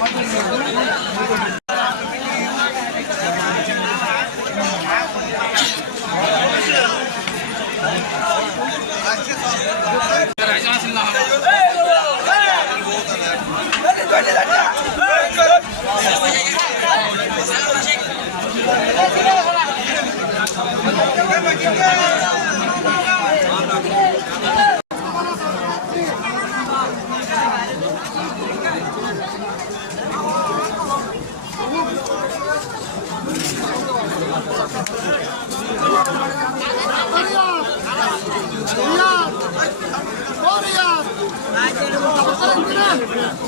嗯好的 হারিয়ানা Haryana Oraya! Oraya!